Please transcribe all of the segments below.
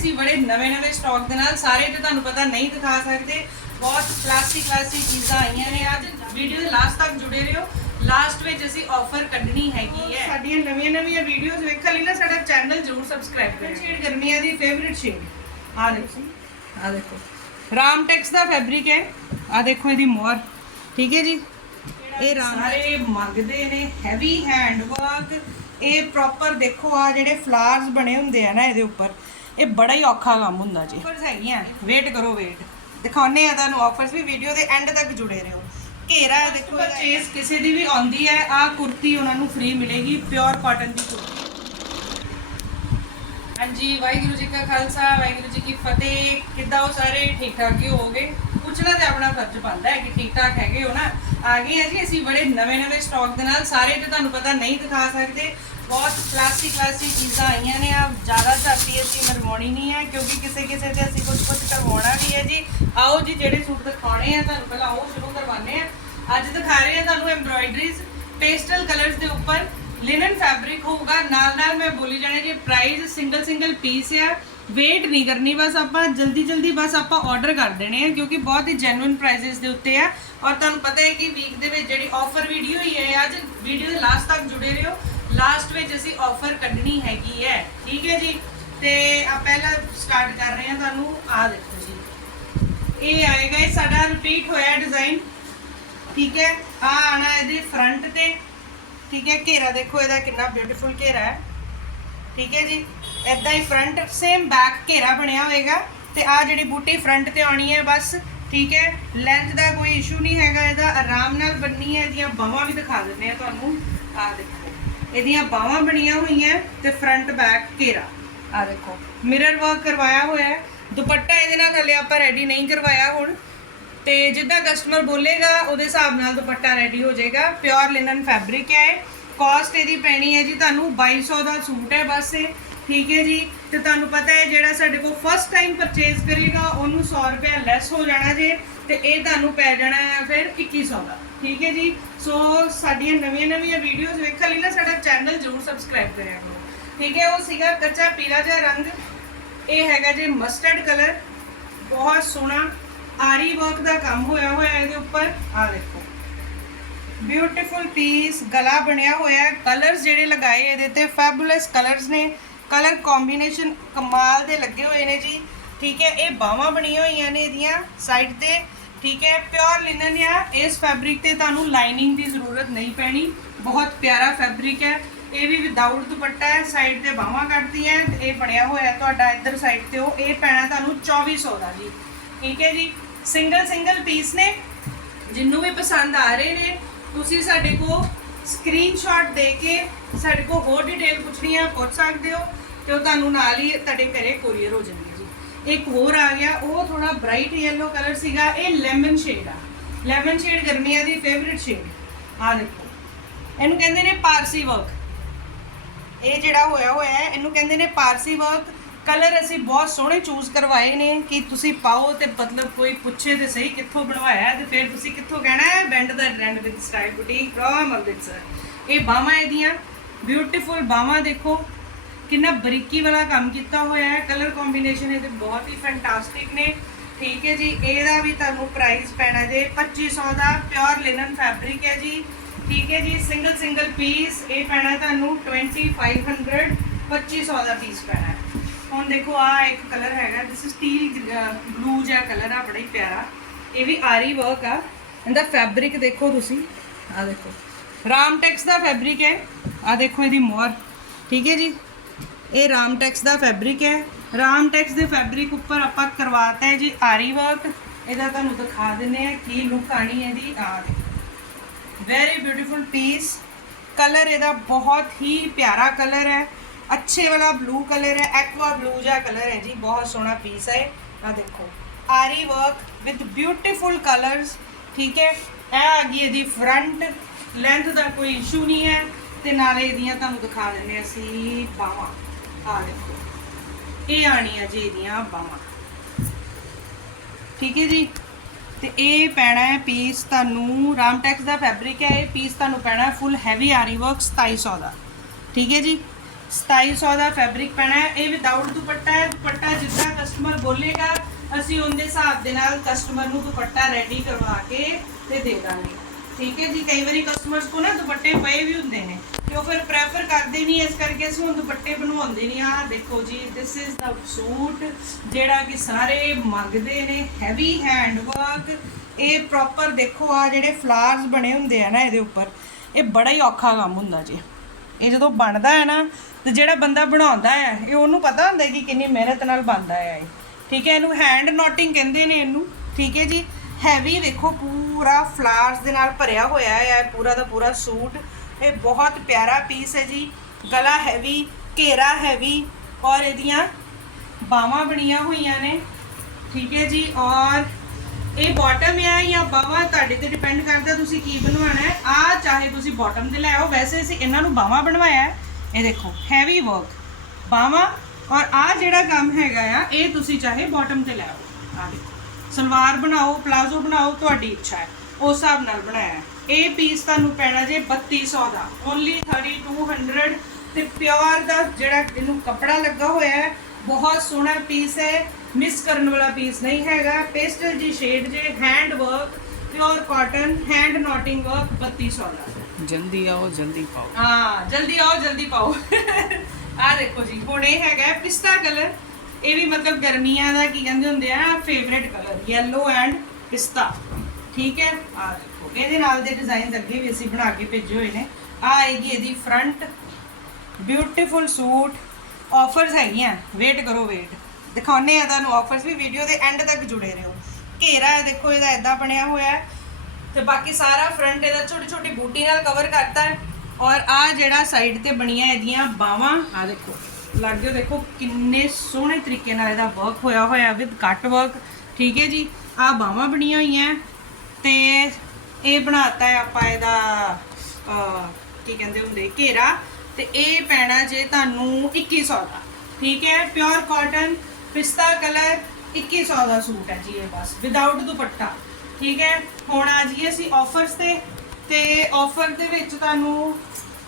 ਅਸੀਂ ਬੜੇ ਨਵੇਂ-ਨਵੇਂ ਸਟਾਕ ਦੇ ਨਾਲ ਸਾਰੇ ਤੇ ਤੁਹਾਨੂੰ ਪਤਾ ਨਹੀਂ ਦਿਖਾ ਸਕਦੇ। ਬਹੁਤ ਕਲਾਸੀ ਕਲਾਸੀ ਚੀਜ਼ਾਂ ਆਈਆਂ ਨੇ ਅੱਜ। ਵੀਡੀਓ ਦੇ ਲਾਸਟ ਤੱਕ ਜੁੜੇ ਰਹੋ। ਲਾਸਟ ਵਿੱਚ ਅਸੀਂ ਆਫਰ ਕੱਢਣੀ ਹੈਗੀ ਹੈ। ਸਾਡੀਆਂ ਨਵੀਆਂ-ਨਵੀਆਂ ਵੀਡੀਓਜ਼ ਵੇਖਣ ਲਈ ਨਾ ਸਾਡਾ ਚੈਨਲ ਜ਼ਰੂਰ ਸਬਸਕ੍ਰਾਈਬ ਕਰੋ ਸ਼ੇਡ ਗਰਮੀਆਂ ਦੀ ਫੇਵਰਿਟ ਸ਼ੇਡ ਆ ਦੇਖੋ ਆ ਦੇਖੋ। ਰਾਮ ਟੈਕਸ ਦਾ ਫੈਬਰਿਕ ਹੈ। ਆ ਦੇਖੋ ਇਹਦੀ ਮੋਹਰ ਠੀਕ ਹੈ ਜੀ? ਇਹ ਸਾਰੇ ਮੰਗਦੇ ਨੇ। ਹੈਵੀ ਹੈਂਡ ਵਰਕ ਇਹ ਪ੍ਰੋਪਰ ਦੇਖੋ ਆ ਜਿਹੜੇ ਫਲਾਵਰਸ ਬਣੇ ਹੁੰਦੇ ਆ ਨਾ ਇਹਦੇ ਉੱਪਰ। ਇਹ ਬੜਾ ਹੀ ਔਖਾ ਕੰਮ ਹੁੰਦਾ ਜੀ। ਆਫਰਸ ਹੈਗੀਆਂ। ਵੇਟ ਕਰੋ ਵੇਟ ਦਿਖਾਉਨੇ ਆ ਤੁਹਾਨੂੰ ਆਫਰਸ ਵੀ ਵੀਡੀਓ ਦੇ ਐਂਡ ਤੱਕ ਜੁੜੇ ਰਹੋ। ਘੇਰਾ ਦੇਖੋ ਪਰਚੇਸ ਕਿਸੇ ਦੀ ਵੀ ਆਉਂਦੀ ਹੈ ਆ ਕੁਰਤੀ ਉਹਨਾਂ ਨੂੰ ਫ੍ਰੀ ਮਿਲੇਗੀ ਪਿਓਰ ਕਾਟਨ ਦੀ ਕੁਰਤੀ। ਹਾਂਜੀ ਵਾਹਿਗੁਰੂ ਜੀ ਕਾ ਖਾਲਸਾ ਵਾਹਿਗੁਰੂ ਜੀ ਕੀ ਫਤਿਹ। ਕਿੱਦਾਂ ਉਹ ਸਾਰੇ ਠੀਕ ਠਾਕ ਹੀ ਹੋਵੋਗੇ ਪੁੱਛਣਾ ਤੇ ਆਪਣਾ ਫਰਜ਼ ਬਣਦਾ ਹੈ ਕਿ ਠੀਕ ਠਾਕ ਹੈਗੇ ਹੋ ਨਾ। ਆ ਗਏ ਆ ਜੀ ਅਸੀਂ ਬੜੇ ਨਵੇਂ ਨਵੇਂ ਸਟਾਕ ਦੇ ਨਾਲ। ਸਾਰੇ ਤੇ ਤੁਹਾਨੂੰ ਪਤਾ ਨਹੀਂ ਦਿਖਾ ਸਕਦੇ। ਬਹੁਤ ਕਲਾਸੀ ਕਲਾਸੀ ਚੀਜ਼ਾਂ ਆਈਆਂ ਨੇ ਆ ਜ਼ਿਆਦਾ ਝਾਤੀ ਨਹੀਂ ਹੈ, ਕਿਉਂਕਿ ਕਿਸੇ ਕਿਸੇ ਤੇ ਅਸੀਂ ਕੁਝ ਕੁਝ ਕਰਵਾਉਣਾ ਵੀ ਹੈ ਜੀ। ਆਓ ਜੀ, ਜਿਹੜੇ ਸੂਟ ਦਿਖਾਉਣੇ ਆ, ਤੁਹਾਨੂੰ ਪਹਿਲਾਂ ਉਹ ਸ਼ੁਰੂ ਕਰਵਾਉਂਦੇ ਆ। ਅੱਜ ਦਿਖਾ ਰਹੇ ਆ ਤੁਹਾਨੂੰ ਐਮਬ੍ਰੋਇਡਰੀਜ਼ ਪੇਸਟਲ ਕਲਰਸ ਦੇ ਉੱਪਰ ਲਿਨਨ ਫੈਬਰਿਕ ਹੋਊਗਾ। ਨਾਲ ਨਾਲ ਮੈਂ ਬੋਲੀ ਜਾਣਾ ਜੀ ਪ੍ਰਾਈਸ ਸਿੰਗਲ ਸਿੰਗਲ ਪੀਸ ਆ। ਵੇਟ ਨਹੀਂ ਕਰਨੀ, ਬਸ ਆਪਾਂ ਜਲਦੀ ਜਲਦੀ ਬਸ ਆਪਾਂ ਆਰਡਰ ਕਰ ਦੇਣੇ ਆ, ਕਿਉਂਕਿ ਬਹੁਤ ਹੀ ਜੈਨੂਇਨ ਪ੍ਰਾਈਸਸ ਦੇ ਉੱਤੇ ਆ। ਔਰ ਤੁਹਾਨੂੰ ਪਤਾ ਹੈ ਕਿ ਵੀਕ ਦੇ ਵਿੱਚ ਜਿਹੜੀ ਆਫਰ ਵੀਡੀਓ ਹੀ ਹੈ, ਅੱਜ ਵੀਡੀਓ ਦੇ ਲਾਸਟ ਤੱਕ ਜੁੜੇ ਰਹੋ। ਲਾਸਟ ਵਿੱਚ ਅਸੀਂ ਆਫਰ ਕੱਢਣੀ ਹੈਗੀ ਹੈ। ਠੀਕ ਹੈ ਜੀ? ਤੇ ਆ ਪਹਿਲਾਂ ਸਟਾਰਟ ਕਰ ਰਹੇ ਹਾਂ ਤੁਹਾਨੂੰ ਆ ਦੇਖੋ ਜੀ। ਇਹ ਆਏਗਾ ਇਹ ਸਾਡਾ ਰਿਪੀਟ ਹੋਇਆ ਡਿਜ਼ਾਈਨ ਠੀਕ ਹੈ ਆ ਆਣਾ ਇਹਦੇ ਫਰੰਟ ਤੇ। ਠੀਕ ਹੈ, ਘੇਰਾ ਦੇਖੋ, ਇਹਦਾ ਕਿੰਨਾ ਬਿਊਟੀਫੁਲ ਘੇਰਾ ਹੈ। ਠੀਕ ਹੈ ਜੀ ਐਦਾਂ ਹੀ ਫਰੰਟ ਸੇਮ ਬੈਕ ਘੇਰਾ ਬਣਿਆ ਹੋਏਗਾ। ਤੇ ਆ ਜਿਹੜੀ ਬੂਟੀ ਫਰੰਟ ਤੇ ਆਉਣੀ ਹੈ ਬਸ, ਠੀਕ ਹੈ ਲੈਂਥ ਦਾ ਕੋਈ ਇਸ਼ੂ ਨਹੀਂ ਹੈਗਾ ਇਹਦਾ, ਆਰਾਮ ਨਾਲ ਬੰਨੀ ਹੈ, ਇਹਦੀਆਂ ਬਾਹਾਂ ਵੀ ਦਿਖਾ ਦਿੰਦੇ ਆ ਤੁਹਾਨੂੰ। ਆ ਦੇਖੋ, ਇਹਦੀਆਂ ਬਾਹਾਂ ਬਣੀਆਂ ਹੋਈਆਂ ਤੇ ਫਰੰਟ ਬੈਕ ਘੇਰਾ। ਆ ਦੇਖੋ ਮਿਰਰ ਵਰਕ ਕਰਵਾਇਆ ਹੋਇਆ ਹੈ। ਦੁਪੱਟਾ ਇਹਦੇ ਨਾਲ ਹਲੇ ਆਪਾਂ ਰੈਡੀ ਨਹੀਂ ਕਰਵਾਇਆ ਹੁਣ। ਤੇ ਜਿੱਦਾਂ ਕਸਟਮਰ ਬੋਲੇਗਾ, ਉਹਦੇ ਹਿਸਾਬ ਨਾਲ ਦੁਪੱਟਾ ਰੈਡੀ ਹੋ ਜਾਏਗਾ। ਪਿਓਰ ਲਿਨਨ ਫੈਬਰਿਕ ਹੈ ਕਾਸਟ ਇਹਦੀ ਪੈਣੀ ਹੈ ਜੀ ਤੁਹਾਨੂੰ 2200 ਦਾ ਸੂਟ ਹੈ ਬਸ ਇਹ। ਠੀਕ ਹੈ ਜੀ? ਤੇ ਤੁਹਾਨੂੰ ਪਤਾ ਹੈ ਜਿਹੜਾ ਸਾਡੇ ਕੋਲ ਫਸਟ ਟਾਈਮ ਪਰਚੇਸ ਕਰੇਗਾ, ਉਹਨੂੰ 100 ਰੁਪਏ ਲੈਸ ਹੋ ਜਾਣਾ ਜੇ। ਤੇ ਇਹ ਤੁਹਾਨੂੰ ਪੈ ਜਾਣਾ ਹੈ ਫਿਰ 2100 ਦਾ। ਠੀਕ ਹੈ ਜੀ? ਸੋ ਸਾਡੀਆਂ ਨਵੀਆਂ ਨਵੀਆਂ ਵੀਡੀਓਜ਼ ਵੇਖਣ ਲਈ ਨਾ ਸਾਡਾ ਚੈਨਲ ਜ਼ਰੂਰ ਸਬਸਕ੍ਰਾਈਬ ਕਰਿਆ ਕਰੋ। ਠੀਕ ਹੈ, ਉਹ ਸੀਗਾ ਕੱਚਾ ਪੀਲਾ ਜਿਹਾ ਰੰਗ। ਇਹ ਹੈਗਾ ਜੇ ਮਸਟਰਡ ਕਲਰ ਬਹੁਤ ਸੋਹਣਾ, ਆਰੀ ਵਰਕ ਦਾ ਕੰਮ ਹੋਇਆ ਹੋਇਆ ਇਹਦੇ ਉੱਪਰ। ਆ ਦੇਖੋ। ਬਿਊਟੀਫੁਲ ਪੀਸ ਗਲਾ ਬਣਿਆ ਹੋਇਆ ਹੈ। ਕਲਰਸ ਜਿਹੜੇ ਲਗਾਏ ਇਹਦੇ ਤੇ ਫੈਬੂਲਸ ਕਲਰਸ ਨੇ। ਕਲਰ ਕੰਬੀਨੇਸ਼ਨ ਕਮਾਲ ਦੇ ਲੱਗੇ ਹੋਏ ਨੇ ਜੀ। ਠੀਕ ਹੈ, ਇਹ ਬਾਹਾਂ ਬਣੀਆਂ ਹੋਈਆਂ ਨੇ ਇਹਦੀਆਂ ਸਾਈਡ ਤੇ। ਠੀਕ ਹੈ ਪਿਓਰ ਲਿਨਨ ਆ। ਇਸ ਫੈਬਰਿਕ ਤੇ ਤੁਹਾਨੂੰ ਲਾਈਨਿੰਗ ਦੀ ਜ਼ਰੂਰਤ ਨਹੀਂ ਪੈਣੀ। ਬਹੁਤ ਪਿਆਰਾ ਫੈਬਰਿਕ ਹੈ। ਇਹ ਵੀ ਵਿਦਆਊਟ ਦੁਪੱਟਾ ਹੈ ਸਾਈਡ ਤੇ ਬਾਹਾਂ ਕੱਟਦੀਆਂ ਤੇ ਇਹ ਬਣਿਆ ਹੋਇਆ ਤੁਹਾਡਾ ਇੱਧਰ ਸਾਈਡ ਤੇ ਉਹ, ਇਹ ਪੈਣਾ ਤੁਹਾਨੂੰ 2400 ਦਾ ਜੀ। ਠੀਕ ਹੈ ਜੀ? ਸਿੰਗਲ ਸਿੰਗਲ ਪੀਸ ਨੇ। ਜਿੰਨੂੰ ਵੀ ਪਸੰਦ ਆ ਰਹੇ ਨੇ, ਤੁਸੀਂ ਸਾਡੇ ਕੋ ਸਕਰੀਨਸ਼ਾਟ ਦੇ ਕੇ ਸਾਡੇ ਕੋਲ ਹੋਰ ਡਿਟੇਲ ਪੁੱਛਣੀ ਆ ਪੁੱਛ ਸਕਦੇ ਹੋ ਤੇ ਉਹ ਤੁਹਾਨੂੰ ਨਾਲ ਹੀ ਤੁਹਾਡੇ ਘਰੇ ਕੋਰੀਅਰ ਹੋ ਜਾਣਗੇ ਜੀ। ਇੱਕ ਹੋਰ ਆ ਗਿਆ, ਉਹ ਥੋੜਾ ਬ੍ਰਾਈਟ ਯੈਲੋ ਕਲਰ ਸੀਗਾ, ਇਹ ਲੈਮਨ ਸ਼ੇਡ ਆ। ਲੈਮਨ ਸ਼ੇਡ ਗਰਮੀਆਂ ਦੀ ਫੇਵਰਿਟ ਸ਼ੇਡ ਆ ਦੇਖੋ। ਇਹਨੂੰ ਕਹਿੰਦੇ ਨੇ ਪਾਰਸੀ ਵਰਕ ਇਹ ਜਿਹੜਾ ਹੋਇਆ ਹੋਇਆ ਹੈ, ਇਹਨੂੰ ਕਹਿੰਦੇ ਨੇ ਪਾਰਸੀ ਵਰਕ ਕਲਰ ਅਸੀਂ ਬਹੁਤ ਸੋਹਣੇ ਚੂਜ਼ ਕਰਵਾਏ ਨੇ ਕਿ ਤੁਸੀਂ ਪਾਓ ਤੇ ਮਤਲਬ ਕੋਈ ਪੁੱਛੇ ਤੇ ਸਹੀ ਕਿੱਥੋਂ ਬਣਵਾਇਆ ਹੈ ਤੇ ਫਿਰ ਤੁਸੀਂ ਕਿੱਥੋਂ ਕਹਿਣਾ ਹੈ? Band the trend with style boutique from Amritsar ਇਹ ਬਾਹਾਂ ਇਹਦੀਆਂ। ਬਿਊਟੀਫੁਲ ਬਾਹਾਂ ਦੇਖੋ। ਕਿੰਨਾ ਬਰੀਕੀ ਵਾਲਾ ਕੰਮ ਕੀਤਾ ਹੋਇਆ ਹੈ। ਕਲਰ ਕੰਬੀਨੇਸ਼ਨ ਇਹਦੇ ਬਹੁਤ ਹੀ ਫੈਂਟਾਸਟਿਕ ਨੇ। ਠੀਕ ਹੈ ਜੀ, ਇਹਦਾ ਵੀ ਤੁਹਾਨੂੰ ਪ੍ਰਾਈਸ ਪੈਣਾ ਜੇ। 2500 ਦਾ ਪਿਓਰ ਲਿਨਨ ਫੈਬਰਿਕ ਹੈ ਜੀ। ਠੀਕ ਹੈ ਜੀ ਸਿੰਗਲ ਸਿੰਗਲ ਪੀਸ ਇਹ ਪੈਣਾ ਤੁਹਾਨੂੰ 2500 2500 ਦਾ ਪੀਸ ਪੈਣਾ ਹੁਣ ਦੇਖੋ ਆ ਇੱਕ ਕਲਰ ਹੈਗਾ ਦਿਸ ਸਟੀਲ ਬਲੂ ਜਿਹਾ ਕਲਰ ਆ, ਬੜਾ ਹੀ ਪਿਆਰਾ। ਇਹ ਵੀ ਆਰੀ ਵਰਕ ਆ। ਇਹਦਾ ਫੈਬਰਿਕ ਦੇਖੋ ਤੁਸੀਂ। ਆ ਦੇਖੋ। ਰਾਮਟੈਕਸ ਦਾ ਫੈਬਰਿਕ ਹੈ। ਆ ਦੇਖੋ ਇਹਦੀ ਮੋਹਰ। ਠੀਕ ਹੈ ਜੀ? ਇਹ ਰਾਮਟੈਕਸ ਦਾ ਫੈਬਰਿਕ ਹੈ। ਰਾਮਟੈਕਸ ਦੇ ਫੈਬਰਿਕ ਉੱਪਰ ਆਪਾਂ ਕਰਵਾਤਾ ਹੈ ਜੀ ਆਰੀ ਵਰਕ ਇਹਦਾ ਤੁਹਾਨੂੰ ਦਿਖਾ ਦਿੰਨੇ ਆ ਕੀ ਲੁੱਕ ਆਣੀ ਹੈ ਇਹਦੀ। ਆ ਦੇਖੋ। ਵੈਰੀ ਬਿਊਟੀਫੁਲ ਪੀਸ ਕਲਰ ਇਹਦਾ ਬਹੁਤ ਹੀ ਪਿਆਰਾ ਕਲਰ ਹੈ। ਅੱਛੇ ਵਾਲਾ ਬਲੂ ਕਲਰ ਹੈ। ਐਕਵਾ ਬਲੂ ਜਿਹਾ ਕਲਰ ਹੈ ਜੀ। ਬਹੁਤ ਸੋਹਣਾ ਪੀਸ ਹੈ ਆ ਦੇਖੋ। ਆਰੀ ਵਰਕ ਵਿਦ ਬਿਊਟੀਫੁਲ ਕਲਰਸ ਠੀਕ ਹੈ। ਇਹ ਆ ਗਈ ਇਹਦੀ ਫਰੰਟ ਲੈਂਥ ਦਾ ਕੋਈ ਇਸ਼ੂ ਨਹੀਂ ਹੈ। ਤੇ ਨਾਲੇ ਇਹਦੀਆਂ ਤੁਹਾਨੂੰ ਦਿਖਾ ਦਿੰਦੇ ਅਸੀਂ ਬਾਹਾਂ। ਆ ਦੇਖੋ। ਇਹ ਆਣੀਆਂ ਜੀ ਇਹਦੀਆਂ ਬਾਹਾਂ। ਠੀਕ ਹੈ ਜੀ। ਤੇ ਇਹ ਪੈਣਾ ਹੈ ਪੀਸ ਤੁਹਾਨੂੰ ਰਾਮਟੈਕਸ ਦਾ ਫੈਬਰਿਕ ਹੈ, ਇਹ ਪੀਸ ਤੁਹਾਨੂੰ ਪੈਣਾ ਫੁੱਲ ਹੈਵੀ ਆਰੀ ਵਰਕ 2700 ਦਾ। ਠੀਕ ਹੈ ਜੀ? 2700 ਦਾ ਫੈਬਰਿਕ ਪੈਣਾ ਹੈ, ਇਹ ਵਿਦਆਊਟ ਦੁਪੱਟਾ ਹੈ, ਦੁਪੱਟਾ ਜਿੱਦਾਂ ਕਸਟਮਰ ਬੋਲੇਗਾ, ਅਸੀਂ ਉਹਦੇ ਹਿਸਾਬ ਦੇ ਨਾਲ ਕਸਟਮਰ ਨੂੰ ਦੁਪੱਟਾ ਰੈਡੀ ਕਰਵਾ ਕੇ ਤੇ ਦੇ ਦਾਂਗੇ। ਠੀਕ ਹੈ ਜੀ? ਕਈ ਵਾਰੀ ਕਸਟਮਰਸ ਕੋ ਨਾ ਦੁਪੱਟੇ ਪਏ ਵੀ ਹੁੰਦੇ ਨੇ। ਤੇ ਉਹ ਫਿਰ ਪ੍ਰੈਫਰ ਕਰਦੇ ਨਹੀਂ, ਇਸ ਕਰਕੇ ਅਸੀਂ ਹੁਣ ਦੁਪੱਟੇ ਬਣਵਾਉਂਦੇ ਨਹੀਂ। ਆ ਦੇਖੋ ਜੀ ਥਿਸ ਇਜ਼ ਦਾ ਸੂਟ ਜਿਹੜਾ ਕਿ ਸਾਰੇ ਮੰਗਦੇ ਨੇ ਹੈਵੀ ਹੈਂਡ ਵਰਕ ਇਹ ਪ੍ਰੋਪਰ ਦੇਖੋ ਆ ਜਿਹੜੇ ਫਲਾਰਸ ਬਣੇ ਹੁੰਦੇ ਆ ਨਾ ਇਹਦੇ ਉੱਪਰ, ਇਹ ਬੜਾ ਹੀ ਔਖਾ ਕੰਮ ਹੁੰਦਾ ਜੀ। ਇਹ ਜਦੋਂ ਬਣਦਾ ਹੈ ਨਾ, ਤੇ ਜਿਹੜਾ ਬੰਦਾ ਬਣਾਉਂਦਾ ਹੈ, ਇਹ ਉਹਨੂੰ ਪਤਾ ਹੁੰਦਾ ਕਿ ਕਿੰਨੀ ਮਿਹਨਤ ਨਾਲ ਬਣਦਾ ਹੈ ਇਹ। ਠੀਕ ਹੈ, ਇਹਨੂੰ ਹੈਂਡ ਨੋਟਿੰਗ ਕਹਿੰਦੇ ਨੇ ਇਹਨੂੰ। ਠੀਕ ਹੈ ਜੀ ਹੈਵੀ ਵੇਖੋ, ਪੂਰਾ ਫਲਾਰਸ ਦੇ ਨਾਲ ਭਰਿਆ ਹੋਇਆ ਹੈ ਪੂਰਾ ਦਾ ਪੂਰਾ ਸੂਟ ਇਹ ਬਹੁਤ ਪਿਆਰਾ ਪੀਸ ਹੈ ਜੀ। ਗਲਾ ਹੈਵੀ ਘੇਰਾ ਹੈਵੀ ਔਰ ਇਹਦੀਆਂ ਬਾਹਾਂ ਬਣੀਆਂ ਹੋਈਆਂ ਨੇ। ਠੀਕ ਹੈ ਜੀ, ਔਰ ਇਹ ਬਾਟਮ ਹੈ ਜਾਂ ਬਾਹਾਂ ਤੁਹਾਡੇ ਤੇ ਡਿਪੈਂਡ ਕਰਦਾ ਤੁਸੀਂ ਕੀ ਬਣਵਾਉਣਾ ਹੈ। ਆ ਚਾਹੇ ਤੁਸੀਂ ਬਾਟਮ ਤੇ ਲੈ ਆਓ, ਵੈਸੇ ਅਸੀਂ ਇਹਨਾਂ ਨੂੰ ਬਾਹਾਂ ਬਣਵਾਇਆ ਹੈ। ਇਹ ਦੇਖੋ ਹੈਵੀ ਵਰਕ ਬਾਹਾਂ ਔਰ ਆ ਜਿਹੜਾ ਕੰਮ ਹੈਗਾ ਆ, ਇਹ ਤੁਸੀਂ ਚਾਹੇ ਬਾਟਮ ਤੇ ਲੈ ਆਓ। ਆ ਦੇਖੋ, ਸਲਵਾਰ ਬਣਾਓ, ਪਲਾਜ਼ੋ ਬਣਾਓ, ਤੁਹਾਡੀ ਇੱਛਾ ਹੈ। ਉਸ ਹਿਸਾਬ ਨਾਲ ਬਣਾਇਆ ਹੈ। ਇਹ ਪੀਸ ਤੁਹਾਨੂੰ ਪੈਣਾ ਜੇ 3200 ਦਾ। ਓਨਲੀ 3200 ਤੇ ਪਿਓਰ ਦਾ ਜਿਹੜਾ ਇਹਨੂੰ ਕੱਪੜਾ ਲੱਗਾ ਹੋਇਆ ਹੈ ਬਹੁਤ ਸੋਹਣਾ ਪੀਸ ਹੈ। ਮਿਸ ਕਰਨ ਵਾਲਾ ਪੀਸ ਨਹੀਂ ਹੈਗਾ। ਪੇਸਟਲ ਜੀ ਸ਼ੇਡ ਜੇ hand work pure cotton hand knotting work 3200 ਦਾ। ਜਲਦੀ ਆਓ ਜਲਦੀ ਪਾਓ। ਹਾਂ ਜਲਦੀ ਆਓ ਜਲਦੀ ਪਾਓ। ਆ ਦੇਖੋ ਜੀ ਹੁਣ ਇਹ ਹੈਗਾ ਪਿਸਤਾ ਕਲਰ ਇਹ ਵੀ ਮਤਲਬ ਗਰਮੀਆਂ ਦਾ ਕੀ ਕਹਿੰਦੇ ਹੁੰਦੇ ਆ ਫੇਵਰੇਟ ਕਲਰ ਯੈਲੋ ਐਂਡ ਪਿਸਤਾ। ਠੀਕ ਹੈ? ਆ ਦੇਖੋ, ਇਹਦੇ ਨਾਲ ਦੇ ਡਿਜ਼ਾਈਨ ਅੱਗੇ ਵੀ ਅਸੀਂ ਬਣਾ ਕੇ ਭੇਜੇ ਹੋਏ ਨੇ। ਆ ਆਏਗੀ ਇਹਦੀ ਫਰੰਟ ਬਿਊਟੀਫੁਲ ਸੂਟ ਆਫਰਸ ਹੈਗੀਆਂ। ਵੇਟ ਕਰੋ ਵੇਟ ਦਿਖਾਉਨੇ ਆ ਤੁਹਾਨੂੰ ਆਫਰਸ ਵੀ। ਵੀਡੀਓ ਦੇ ਐਂਡ ਤੱਕ ਜੁੜੇ ਰਹੋ। ਘੇਰਾ ਹੈ, ਦੇਖੋ, ਇਹਦਾ ਇਦਾਂ ਬਣਿਆ ਹੋਇਆ ਹੈ। ਤੇ ਬਾਕੀ ਸਾਰਾ ਫਰੰਟ ਇਹਦਾ ਛੋਟੀ ਛੋਟੀ ਬੂਟੀ ਨਾਲ ਕਵਰ ਕਰਤਾ ਹੈ। ਔਰ ਆ ਜਿਹੜਾ ਸਾਈਡ ਤੇ ਬਣੀਆਂ ਇਹਦੀਆਂ ਬਾਹਾਂ, ਆ ਦੇਖੋ। ਲੱਗਿਓ ਦੇਖੋ, ਕਿੰਨੇ ਸੋਹਣੇ ਤਰੀਕੇ ਨਾਲ ਇਹਦਾ ਵਰਕ ਹੋਇਆ ਹੋਇਆ ਵਿਦ ਕੱਟ ਵਰਕ ਠੀਕ ਹੈ ਜੀ? ਆ ਬਾਹਾਂ ਬਣੀਆਂ ਹੋਈਆਂ। ਤੇ ਇਹ ਬਣਾਤਾ ਹੈ ਆਪਾਂ ਇਹਦਾ ਕੀ ਕਹਿੰਦੇ ਹੁੰਦੇ, ਘੇਰਾ। ਤੇ ਇਹ ਪੈਣਾ ਜੇ ਤੁਹਾਨੂੰ 2100 ਦਾ। ਠੀਕ ਹੈ? ਪਿਓਰ ਕਾਟਨ ਪਿਸਤਾ ਕਲਰ 2100 ਦਾ ਸੂਟ ਹੈ ਜੀ ਇਹ ਬਸ ਵਿਦਆਊਟ ਦੁਪੱਟਾ। ਠੀਕ ਹੈ? ਹੁਣ ਆ ਜਾਈਏ ਅਸੀਂ ਆਫਰਸ ਤੇ। ਤੇ ਆਫਰ ਦੇ ਵਿੱਚ ਤੁਹਾਨੂੰ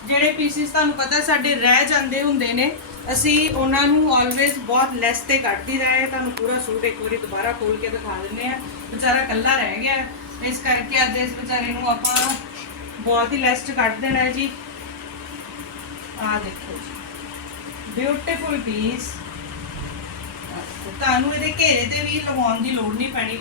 ਜਿਹੜੇ ਪੀਸਿਸ ਤੁਹਾਨੂੰ ਪਤਾ ਸਾਡੇ ਰਹਿ ਜਾਂਦੇ ਹੁੰਦੇ ਨੇ। ਅਸੀਂ ਉਹਨਾਂ ਨੂੰ ਆਲਵੇਜ਼ ਬਹੁਤ ਲੈਸ ਤੇ ਕੱਢਦੀ ਰਹੇ ਤੁਹਾਨੂੰ ਪੂਰਾ ਸੂਟ ਇੱਕ ਵਾਰੀ ਦੁਬਾਰਾ ਖੋਲ ਕੇ ਦਿਖਾ ਦਿੰਦੇ ਆ ਵਿਚਾਰਾ ਕੱਲਾ ਰਹਿ ਗਿਆ। ਇਸ ਕਰਕੇ ਅੱਜ ਇਸ ਵਿਚਾਰੇ ਨੂੰ ਆਪਾਂ ਬਹੁਤ ਹੀ ਲੈਸ ਚ ਕੱਢ ਦੇਣਾ ਹੈ ਜੀ। ਆ ਦੇਖੋ ਜੀ। ਬਿਊਟੀਫੁਲ ਪੀਸ ਤੁਹਾਨੂੰ ਇਹਦੇ ਘੇਰੇ ਤੇ ਵੀ ਲਗਾਉਣ ਦੀ ਲੋੜ ਨਹੀਂ ਪੈਣੀ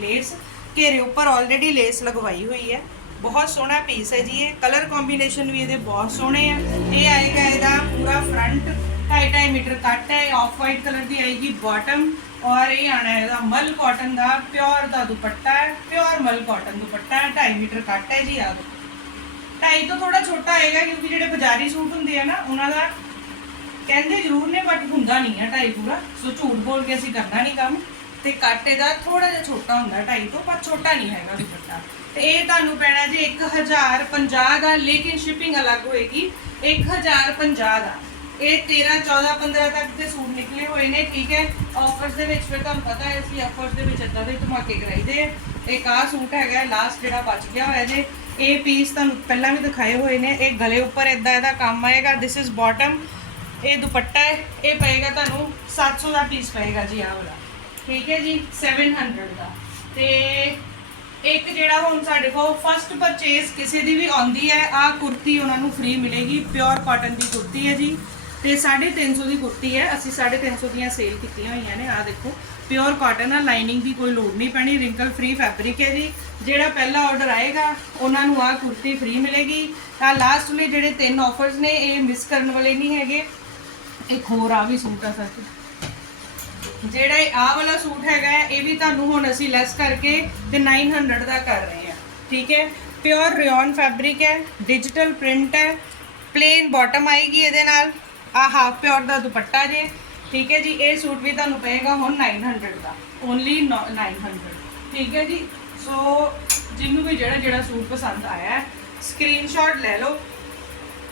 ਲੇਸ ਘੇਰੇ ਉੱਪਰ ਆਲਰੇਡੀ ਲੇਸ ਲਗਵਾਈ ਹੋਈ ਹੈ। ਬਹੁਤ ਸੋਹਣਾ ਪੀਸ ਹੈ ਜੀ ਇਹ। ਕਲਰ ਕੰਬੀਨੇਸ਼ਨ ਵੀ ਇਹਦੇ ਬਹੁਤ ਸੋਹਣੇ ਆ। ਇਹ ਆਏਗਾ ਇਹਦਾ ਪੂਰਾ ਫਰੰਟ 2.5 ਮੀਟਰ ਕੱਟ ਹੈ ਆਫ ਵਾਈਟ ਕਲਰ ਦੀ ਆਏਗੀ ਬਾਟਮ ਔਰ ਇਹ ਆਣਾ ਹੈ ਇਹਦਾ ਮਲ ਕਾਟਨ ਦਾ ਪਿਓਰ ਦਾ ਦੁਪੱਟਾ ਹੈ ਪਿਓਰ ਮਲ ਕਾਟਨ ਦੁਪੱਟਾ ਹੈ 2.5 ਮੀਟਰ ਕੱਟ ਹੈ ਜੀ ਆ ਦੇਖੋ। ਢਾਈ ਤੋਂ ਥੋੜਾ ਛੋਟਾ ਆਏਗਾ ਕਿਉਂਕਿ ਜਿਹੜੇ ਬਾਜ਼ਾਰੀ ਸੂਟ ਹੁੰਦੇ ਆ ਨਾ, ਉਹਨਾਂ ਦਾ ਕਹਿੰਦੇ ਜ਼ਰੂਰ ਨੇ ਬਟ ਹੁੰਦਾ ਨਹੀਂ ਹੈ ਢਾਈ ਪੂਰਾ। ਸੋ ਝੂਠ ਬੋਲ ਕੇ ਅਸੀਂ ਕਰਨਾ ਨਹੀਂ ਕੰਮ। ਤੇ ਕੱਟ ਇਹਦਾ ਥੋੜਾ ਜਿਹਾ ਛੋਟਾ ਹੁੰਦਾ ਢਾਈ ਤੋਂ, ਪਰ ਛੋਟਾ ਨਹੀਂ ਹੈਗਾ ਦੁਪੱਟਾ। ਤੇ ਇਹ ਤੁਹਾਨੂੰ ਪੈਣਾ ਜੀ 1050 ਦਾ, ਲੇਕਿਨ ਸ਼ਿਪਿੰਗ ਅਲੱਗ ਹੋਏਗੀ। 1050 ਦਾ। ਇਹ 13 14 15 ਤੱਕ ਦੇ ਸੂਟ ਨਿਕਲੇ ਹੋਏ ਨੇ, ਠੀਕ ਹੈ? ਆਫਰਸ ਦੇ ਵਿੱਚ ਫਿਰ ਤੁਹਾਨੂੰ ਪਤਾ ਹੈ, ਅਸੀਂ ਆਫਰਸ ਦੇ ਵਿੱਚ ਇਦਾਂ ਦੇ ਧਮਾਕੇ ਕਰਾਈਦੇ ਆ। ਇੱਕ ਆਹ ਸੂਟ ਹੈਗਾ ਲਾਸਟ ਜਿਹੜਾ ਬਚ ਗਿਆ ਹੋਇਆ ਜੇ, ਇਹ ਪੀਸ ਤੁਹਾਨੂੰ ਪਹਿਲਾਂ ਵੀ ਦਿਖਾਏ ਹੋਏ ਨੇ, ਇਹ ਗਲੇ ਉੱਪਰ ਇਦਾਂ ਇਹਦਾ ਕੰਮ ਆਏਗਾ ਥਿਸ ਇਜ਼ ਬਾਟਮ ਇਹ ਦੁਪੱਟਾ ਹੈ, ਇਹ ਪਏਗਾ ਤੁਹਾਨੂੰ 700 ਦਾ ਪੀਸ ਪਏਗਾ ਜੀ ਆਹ ਵਾਲਾ, ਠੀਕ ਹੈ ਜੀ 700 ਦਾ। ਤੇ ਇੱਕ ਜਿਹੜਾ ਹੁਣ ਸਾਡੇ ਕੋਲ ਫਸਟ ਪਰਚੇਸ ਕਿਸੇ ਦੀ ਵੀ ਆਉਂਦੀ ਹੈ ਆ ਕੁਰਤੀ ਉਹਨਾਂ ਨੂੰ ਫ੍ਰੀ ਮਿਲੇਗੀ ਪਿਓਰ ਕਾਟਨ ਦੀ ਕੁਰਤੀ ਹੈ ਜੀ। ਤੇ 350 ਦੀ ਕੁਰਤੀ ਹੈ। ਅਸੀਂ 350 ਦੀਆਂ ਸੇਲ ਕੀਤੀਆਂ ਹੋਈਆਂ ਨੇ। ਆ ਦੇਖੋ ਪਿਓਰ ਕਾਟਨ ਆ ਲਾਈਨਿੰਗ ਦੀ ਕੋਈ ਲੋੜ ਨਹੀਂ ਪੈਣੀ ਰਿੰਕਲ ਫ੍ਰੀ ਫੈਬਰਿਕ ਹੈ ਜੀ। ਜਿਹੜਾ ਪਹਿਲਾ ਆਰਡਰ ਆਏਗਾ ਉਹਨਾਂ ਨੂੰ ਆ ਕੁਰਤੀ ਫ੍ਰੀ ਮਿਲੇਗੀ। ਤਾਂ ਲਾਸਟ ਲਈ ਜਿਹੜੇ ਤਿੰਨ ਆਫਰਸ ਨੇ ਇਹ ਮਿਸ ਕਰਨ ਵਾਲੇ ਨਹੀਂ ਹੈਗੇ। ਇੱਕ ਹੋਰ ਆ ਵੀ ਸੂਟ ਆ ਸੱਚ ਜਿਹੜਾ ਇਹ ਆਹ ਵਾਲਾ ਸੂਟ ਹੈਗਾ ਹੈ, ਇਹ ਵੀ ਤੁਹਾਨੂੰ ਹੁਣ ਅਸੀਂ ਲੈਸ ਕਰਕੇ ਤੇ 900 ਦਾ ਕਰ ਰਹੇ ਹਾਂ। ਠੀਕ ਹੈ? ਪਿਓਰ ਰਿਓਨ ਫੈਬਰਿਕ ਹੈ ਡਿਜੀਟਲ ਪ੍ਰਿੰਟ ਹੈ ਪਲੇਨ ਬਾਟਮ ਆਏਗੀ ਇਹਦੇ ਨਾਲ। ਆ ਹਾਫ ਪਿਓਰ ਦਾ ਦੁਪੱਟਾ ਜੇ, ਠੀਕ ਹੈ ਜੀ, ਇਹ ਸੂਟ ਵੀ ਤੁਹਾਨੂੰ ਪਏਗਾ ਹੁਣ 900 ਦਾ ਓਨਲੀ 900 ਠੀਕ ਹੈ ਜੀ। ਸੋ ਜਿਹਨੂੰ ਵੀ ਜਿਹੜਾ ਜਿਹੜਾ ਸੂਟ ਪਸੰਦ ਆਇਆ ਹੈ ਸਕਰੀਨਸ਼ਾਟ ਲੈ ਲਓ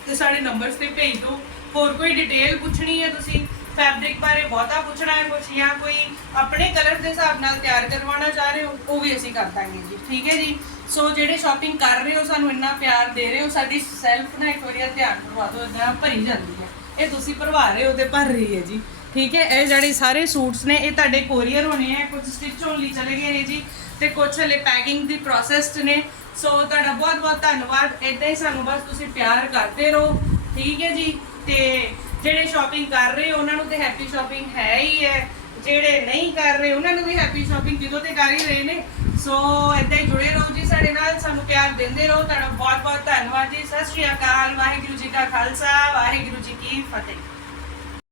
ਤੇ ਸਾਡੇ ਨੰਬਰਸ ਤੇ ਭੇਜ ਦਿਓ। ਹੋਰ ਕੋਈ ਡਿਟੇਲ ਪੁੱਛਣੀ ਹੈ ਤੁਸੀਂ? ਫੈਬਰਿਕ ਬਾਰੇ ਬਹੁਤਾ ਪੁੱਛਣਾ ਹੈ ਕੁਛ ਜਾਂ ਕੋਈ ਆਪਣੇ ਕਲਰ ਦੇ ਹਿਸਾਬ ਨਾਲ ਤਿਆਰ ਕਰਵਾਉਣਾ ਚਾਹ ਰਹੇ ਹੋ? ਉਹ ਵੀ ਅਸੀਂ ਕਰ ਦਾਂਗੇ ਜੀ, ਠੀਕ ਹੈ ਜੀ। ਸੋ ਜਿਹੜੇ ਸ਼ਾਪਿੰਗ ਕਰ ਰਹੇ ਹੋ, ਸਾਨੂੰ ਇੰਨਾ ਪਿਆਰ ਦੇ ਰਹੇ ਹੋ, ਸਾਡੀ ਸੈਲਫ ਨਾ ਇੱਕ ਵਾਰੀ ਧਿਆਨ ਕਰਵਾ ਦਿਓ ਇਦਾਂ ਭਰੀ ਜਾਂਦੀ ਹੈ। ਇਹ ਤੁਸੀਂ ਭਰਵਾ ਰਹੇ ਹੋ ਤੇ ਭਰ ਰਹੀ ਹੈ ਜੀ। ਠੀਕ ਹੈ ਇਹ ਜਿਹੜੇ ਸਾਰੇ ਸੂਟਸ ਨੇ ਇਹ ਤੁਹਾਡੇ ਕੋਰੀਅਰ ਹੋਣੇ ਆ ਕੁਝ ਸਟਿਚ ਹੋਣ ਲਈ ਚਲੇ ਗਏ ਨੇ ਜੀ ਤੇ ਕੁਝ ਹਲੇ ਪੈਕਿੰਗ ਦੀ ਪ੍ਰੋਸੈਸ ਨੇ। ਸੋ ਤੁਹਾਡਾ ਬਹੁਤ ਬਹੁਤ ਧੰਨਵਾਦ। ਇਦਾਂ ਹੀ ਸਾਨੂੰ ਬਸ ਤੁਸੀਂ ਪਿਆਰ ਕਰਦੇ ਰਹੋ। ਠੀਕ ਹੈ ਜੀ ਤੇ ਜਿਹੜੇ ਸ਼ਾਪਿੰਗ ਕਰ ਰਹੇ ਹੋ, ਉਹਨਾਂ ਨੂੰ ਤੇ ਹੈਪੀ ਸ਼ਾਪਿੰਗ ਹੈ ਹੀ ਹੈ। ਜਿਹੜੇ ਨਹੀਂ ਕਰ ਰਹੇ ਉਹਨਾਂ ਨੂੰ ਵੀ ਹੈਪੀ ਸ਼ਾਪਿੰਗ ਜਦੋਂ ਤੇ ਕਰ ਹੀ ਰਹੇ ਨੇ। ਸੋ ਇਦਾਂ ਹੀ ਜੁੜੇ ਰਹੋ ਜੀ ਸਾਡੇ ਨਾਲ ਸਾਨੂੰ ਪਿਆਰ ਦਿੰਦੇ ਰਹੋ। ਤੁਹਾਡਾ ਬਹੁਤ ਬਹੁਤ ਧੰਨਵਾਦ ਜੀ। ਸਤਿ ਸ਼੍ਰੀ ਅਕਾਲ। ਵਾਹਿਗੁਰੂ ਜੀ ਕਾ ਖਾਲਸਾ। ਵਾਹਿਗੁਰੂ ਜੀ ਕੀ ਫਤਿਹ।